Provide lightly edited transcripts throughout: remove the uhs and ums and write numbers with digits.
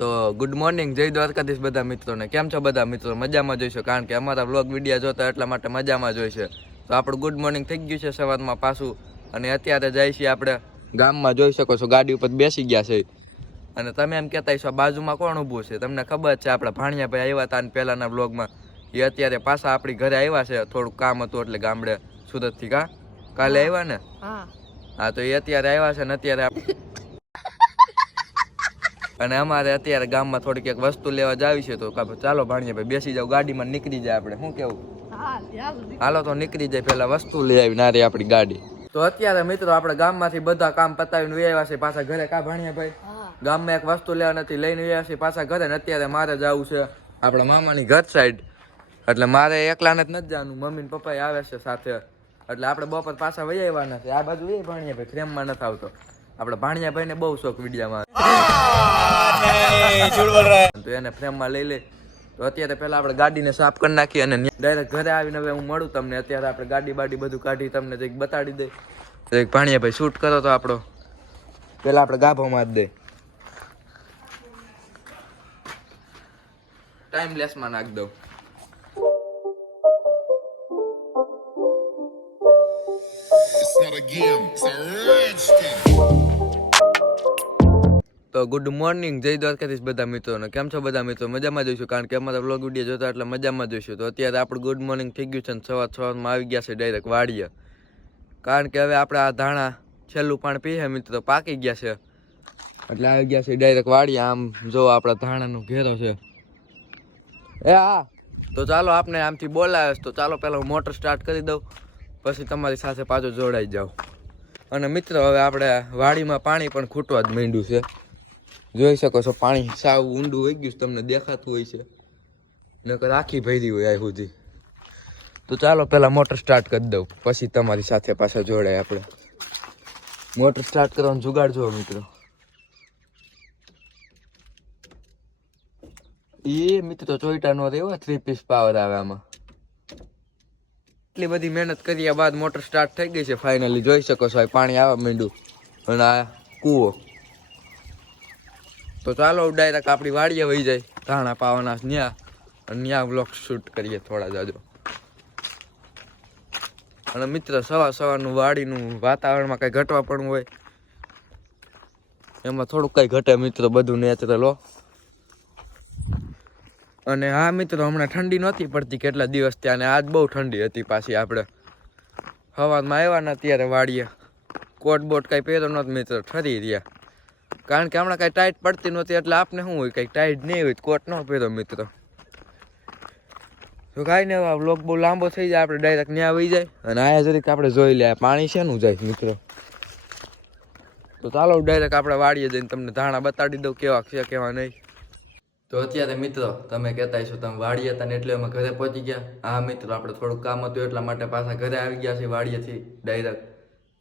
તો good morning, જય દ્વારકાધીશ બધા મિત્રોને. કેમ છો બધા મિત્રો? મજામાં જોઈશો, કારણ કે અમારા વ્લોગ વિડીયો જોતા એટલા માટે મજામાં જોઈશે. તો આપણું ગુડ મોર્નિંગ થઈ ગયું છે સવારમાં પાછું, અને અત્યારે જાય છીએ આપણે ગામમાં. જોઈ શકો છો ગાડી ઉપર બેસી ગયા છે. અને તમે એમ કહેતા છો બાજુમાં કોણ ઊભું છે? તમને ખબર છે આપણા ભાણિયાભાઈ આવ્યા હતા ને પહેલાના વ્લોગમાં, એ અત્યારે પાછા આપણી ઘરે આવ્યા છે. થોડુંક કામ હતું એટલે ગામડે સુરતથી. કાલે આવ્યા ને? હા, તો એ અત્યારે આવ્યા છે ને અત્યારે અને અમારે અત્યારે ગામમાં થોડીક એક વસ્તુ લેવા જાવી છે. તો ચાલો ભાણિયાભાઈ બેસી જાવ ગાડીમાં, નીકળી જાય આપણે. શું કેવું? હાલો તો નીકળી જાય, પેલા વસ્તુ લઈ આવી નારી આપણી ગાડી. તો અત્યારે મિત્રો આપણે ગામમાંથી બધા કામ પતાવીને આવ્યા છે પાછા ઘરે. કા ભાણિયાભાઈ? ગામમાં એક વસ્તુ લેવા નથી, લઈને આવ્યા છે પાછા ઘરે. ને અત્યારે મારે જવું છે આપણા મામાની ઘર સાઈડ, એટલે મારે એકલાને જ નથી જવાનું, મમ્મી ને પપ્પા આવે છે સાથે. એટલે આપણે બપોર પાછા વહી આવવાના છે. આ બાજુ એ ભાણિયાભાઈ ફ્રેમમાં નથી આવતો. આપણે ભાણિયાભાઈ ને બહુ શોખ વિડીયામાં, તો એને ફ્રેમમાં લઈ લે. તો અત્યારે પેલા આપણે ગાડીને સાફ કરી નાખી અને ડાયરેક્ટ ઘરે આવીને હવે હું મળું તમને. અત્યારે આપણે ગાડી બાડી બધું કાઢી તમને જઈક બતાડી દઈ. ભાણિયાભાઈ શૂટ કરો તો આપણો પેલા આપણે ગાભો મારી દઈ, ટાઈમલેસમાં નાખ દઉં. તો ગુડ મોર્નિંગ, જય દ્વારકાધીશ બધા મિત્રોને. કેમ છો બધા મિત્રો? મજામાં જોઈશું, કારણ કે અમારા વ્લોગ વિડીયો જોતા એટલે મજામાં જોઈશું. તો અત્યારે આપણું ગુડ મોર્નિંગ થઈ ગયું છે ને સવારમાં આવી ગયા છે ડાયરેક્ટ વાડીએ, કારણ કે હવે આપણે આ ધાણા છેલ્લું પાણી પીએ મિત્રો, પાકી ગયા છે એટલે આવી ગયા છે ડાયરેક્ટ વાડીએ. આમ જો આપણા ધાણાનો ઘેરો છે. હા, તો ચાલો આપણે આમથી બોલાવે તો ચાલો પહેલાં હું મોટર સ્ટાર્ટ કરી દઉં, પછી તમારી સાથે પાછો જોડાઈ જાઉં. અને મિત્રો હવે આપણે વાડીમાં પાણી પણ ખૂટવા જ માંડ્યું છે. જોઈ શકો છો પાણી સાવ ઊંડું વહી ગયું, તમને દેખાતું હોય છે, નકર આખી ભરી હોય આ સુધી. તો ચાલો પહેલાં મોટર સ્ટાર્ટ કરી દઉં, પછી તમારી સાથે પાછા જોડાય આપણે. મોટર સ્ટાર્ટ કરવાનું જુગાડ જુઓ મિત્રો. એ મિત્રો ચોઈટાનો રહ્યો 3 પીસ પાવર આવે આમાં. એટલી બધી મહેનત કર્યા બાદ મોટર સ્ટાર્ટ થઈ ગઈ છે ફાઇનલી. જોઈ શકો છો પાણી આવવા માંડ્યું અને આ કૂવો. તો ચાલો ડાયરેક્ટ આપણી વાડીએ વહી જાય ધાણા પાવાના ન્યા, અને ન્યા બ્લોગ શૂટ કરીએ થોડા જાજો. અને મિત્ર સવારનું વાડીનું વાતાવરણમાં કઈ ઘટવા પણ હોય એમાં થોડુંક કઈ ઘટે મિત્રો, બધું નેચરલ હો. અને હા મિત્રો હમણાં ઠંડી નહોતી પડતી કેટલા દિવસ ત્યાં, અને આજ બહુ ઠંડી હતી પાછી. આપણે સવારમાં આવ્યા ને ત્યારે વાડીએ કોટ બોટ કાંઈ પહેરો નહોતો મિત્રો, ઠરી રહ્યા, કારણ કે હમણાં કાંઈ ટાઈટ પડતી નહોતી. એટલે આપણે શું હોય, કંઈક ટાઈટ નહીં હોય કોટ ન પહેરો મિત્રો. તો કાંઈ નહીં, હવે વ્લોગ બહુ લાંબો થઈ જાય, આપણે ડાયરેક્ટ ત્યાં વહી જાય. અને આયા જરીક આપણે જોઈ લે પાણી શેનું જાય મિત્રો. તો ચાલો ડાયરેક્ટ આપણે વાડીએ જઈને તમને ધાણા બતાડી દઉં કેવા છે કેવા નહીં. તો અત્યારે મિત્રો તમે કહેતા છો તમે વાડીએ હતા ને એટલે અમે ઘરે પહોંચી ગયા. હા મિત્રો આપણે થોડુંક કામ હતું એટલા માટે પાછા ઘરે આવી ગયા છે વાડીએથી ડાયરેક્ટ.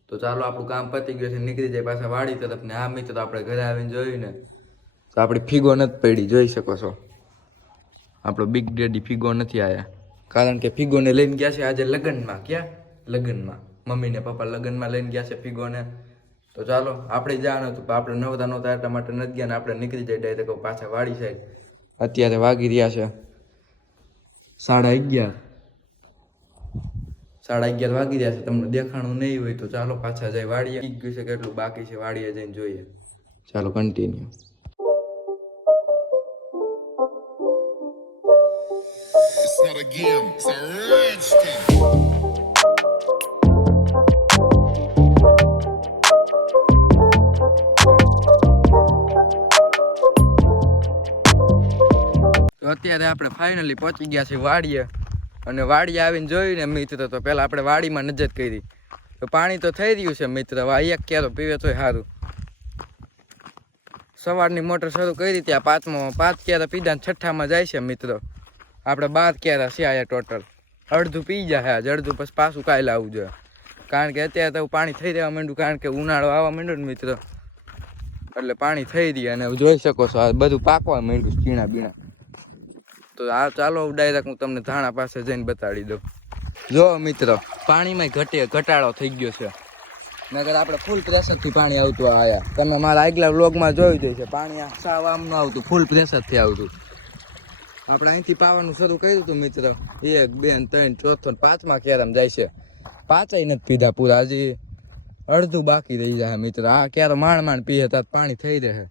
તો ચાલો આપણું કામ પતી ગયું છે, નીકળી જાય પાછા વાડી તરફ. ને હા મિત્રો આપણે ઘરે આવીને જોયું ને તો આપણી ફીગો નથી પડી, જોઈ શકો છો. આપણો બિગ ડેડી ફીગો નથી આવ્યા, કારણ કે ફીગોને લઈને ગયા છે આજે લગ્નમાં. ક્યાં લગ્નમાં? મમ્મી ને પપ્પા લગ્નમાં લઈને ગયા છે ફીગોને. તો ચાલો આપણે જવાનું હતું પણ આપણે નહોતા એટલા માટે નથી ગયા, ને આપણે નીકળી જાય ડાયરેક્ટ પાછા વાડી સાઈડ. અત્યારે વાગી રહ્યા છે 11:30. 11:30 વાગી રહ્યા છે, તમને દેખાણું નહીં હોય તો ચાલો પાછા જાય વાડીએ. ગયું છે કેટલું બાકી છે વાડીએ જઈને જોઈએ. ચાલો કન્ટિન્યુ. અત્યારે આપણે ફાઇનલી પહોંચી ગયા છે વાડીએ. અને વાડીએ આવીને જોયું ને મિત્ર તો પહેલાં આપણે વાડીમાં નજર કરી તો પાણી તો થઈ રહ્યું છે મિત્ર. હવે એક ક્યારો પીવે તોય સારું. સવારની મોટર શરૂ કરી ત્યાં 5 ક્યારા પીધા ને 6ઠામાં જાય છે મિત્રો. આપણે 12 ક્યારા છે આયા ટોટલ. અડધું પી જાય આજ, અડધું પછી પાછું કાલે આવવું જોઈએ, કારણ કે અત્યારે તો પાણી થઈ રહેવા માંડ્યું, કારણ કે ઉનાળો આવવા માંડ્યો ને મિત્રો, એટલે પાણી થઈ રહી. અને જોઈ શકો છો આ બધું પાકવા માંડ્યું ચીણા બીણા. તો આ ચાલો ડાયરેક્ટ હું તમને ધાણા પાસે જઈને બતાડી દઉં. જો મિત્રો પાણીમાં ઘટાડો થઈ ગયો છે. નગર આપણે ફૂલ પ્રેશરથી પાણી આવતું આયા. તમે મારા આગલા વ્લોગમાં જોયું જ છે, પાણી આ સાવ આમ ન આવતું, ફૂલ પ્રેશરથી આવતું. આપણે અહીંથી પાવાનું શરૂ કર્યું હતું મિત્ર, 1 2 3 4 5મા કેરમ જાય છે. 5ય નથી પીધા પૂરા, હજી અડધું બાકી રહી જાય મિત્ર. આ ક્યારે માંડ પીએ ત્યાં પાણી થઈ રહે.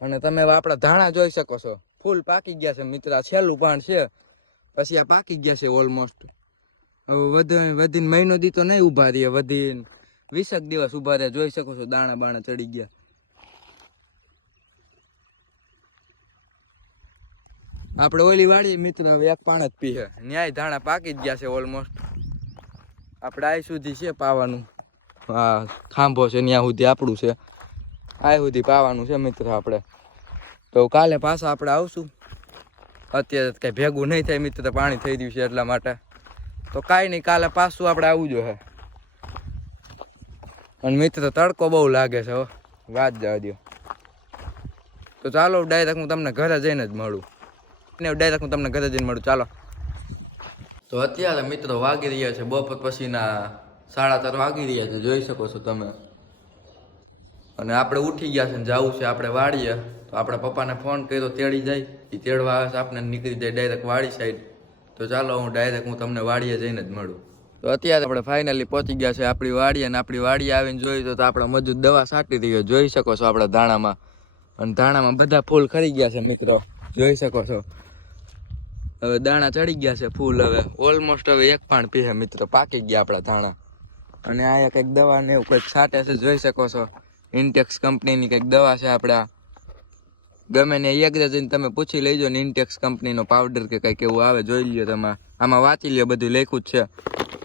અને તમે આપણા ધાણા જોઈ શકો છો, ફૂલ પાકી ગયા છે મિત્ર. આ છેલ્લું પાણ છે, પછી આ પાકી ગયા છે ઓલમોસ્ટ. હવે વધીને મહિનો દી તો નહીં ઊભા રહીએ, વધીને 20 દિવસ ઊભા રહે. જોઈ શકો છો દાણા બાણા ચડી ગયા. આપણે ઓલી વાળી મિત્ર હવે 1 પાણ જ પીએ. ન્યાય ધાણા પાકી જ ગયા છે ઓલમોસ્ટ. આપણે આ સુધી છે પાવાનું, આ ખાંભો છે ત્યાં સુધી આપણું છે, આ સુધી પાવાનું છે મિત્ર આપણે. તો કાલે પાછા આપણે આવશું. અત્યારે કઈ ભેગું નહીં થાય મિત્ર, પાણી થઈ રહ્યું છે એટલા માટે. તો કાંઈ નહીં, કાલે પાછું આપણે આવવું જોઈએ. અને મિત્ર તડકો બહુ લાગે છે, વાત જવા દો. તો ચાલો ડાયરેક્ટ હું તમને ઘરે જઈને જ મળું. ડાયરેક્ટ હું તમને ઘરે જઈને મળું, ચાલો. તો અત્યારે મિત્રો વાગી રહ્યા છે બપોર પછીના 3:30 વાગી રહ્યા છે, જોઈ શકો છો તમે. અને આપણે ઉઠી ગયા છે ને જવું છે આપણે વાડીએ. તો આપણે પપ્પાને ફોન કર્યો, તેડી જાય. એ તેડવા આવે છે, આપણે નીકળી જાય ડાયરેક્ટ વાડી સાઈડ. તો ચાલો હું તમને વાડીએ જઈને જ મળું. તો અત્યારે આપણે ફાઇનલી પહોંચી ગયા છે આપણી વાડીએ. અને આપણી વાડીએ આવીને જોઈ તો આપણે મજૂર દવા છાંટી રહ્યો, જોઈ શકો છો આપણા ધાણામાં. અને ધાણામાં બધા ફૂલ ખરી ગયા છે મિત્રો, જોઈ શકો છો. હવે દાણા ચડી ગયા છે ફૂલ. હવે ઓલમોસ્ટ હવે 1 પાણ પીએ મિત્ર, પાકી ગયા આપણા ધાણા. અને અહીંયા કંઈક દવા ને એવું કંઈક છાંટે છે, જોઈ શકો છો. ઇન્ટેક્સ કંપનીની કંઈક દવા છે. આપણા ગમે ને એક જઈને તમે પૂછી લેજો ને, ઇન્ટેક્સ કંપનીનો પાવડર કે કંઈક એવું આવે, જોઈ લ્યો તમે. આમાં વાંચી લ્યો, બધું લખ્યું જ છે.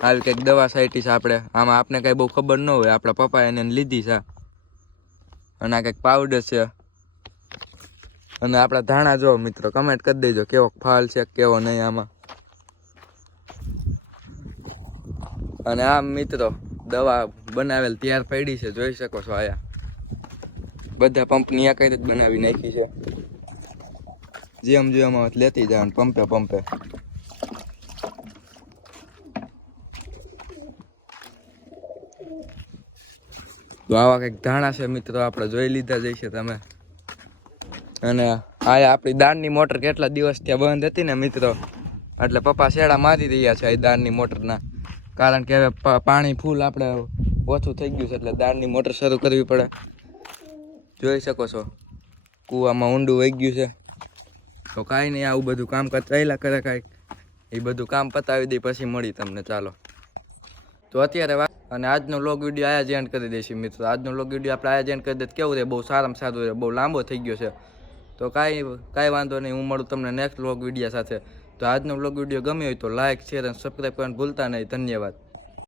આવી કંઈક દવા છાંટી છે આપણે. આમાં આપણે કંઈ બહુ ખબર ન હોય, આપણા પપ્પાએ એને લીધી છે. અને આ કંઈક પાવડર છે. અને આપણા ધાણા જો મિત્રો, કમેન્ટ કરી દેજો કેવો ફાલ છે કેવો નહીં આમાં. અને આમ મિત્રો દવા બનાવેલ તૈયાર પડી છે, જોઈ શકો છો. આયા બધા પંપની એક જ બનાવી નાખી છે. જેમ લેતી જાય પંપે. તો આવા કંઈક ધાણા છે મિત્રો, આપણે જોઈ લીધા જઈશે તમે. અને આ આપણી દાળની મોટર કેટલા દિવસ ત્યાં બંધ હતી ને મિત્રો, એટલે પપ્પા શેડા મારી રહ્યા છે આ દાળની મોટરના. કારણ કે હવે પાણી ફૂલ આપણે ઓછું થઈ ગયું છે, એટલે દાળની મોટર શરૂ કરવી પડે. જોઈ શકો છો કૂવામાં ઊંડું વહી ગયું છે. તો કાંઈ નહીં, આવું બધું કામ ચાલ્યા કરે કાંઈક. એ બધું કામ પતાવી દઈ પછી મળી તમને, ચાલો. તો અત્યારે અને આજનો વ્લોગ વિડીયો આયા જ એન્ડ કરી દઈશું મિત્રો. આજનો વ્લોગ વિડીયો આપણે આયા જ એન્ડ કરી દઈએ. કેવું રહે, બહુ સારામાં સારું રહે, બહુ લાંબો થઈ ગયો છે. તો કાંઈ વાંધો નહીં, હું મળું તમને નેક્સ્ટ વ્લોગ વિડીયો સાથે. તો આજનો વ્લોગ વિડીયો ગમ્યો હોય તો લાઇક, શેર અને સબસ્ક્રાઈબ કરવાનું ભૂલતા નહીં. ધન્યવાદ.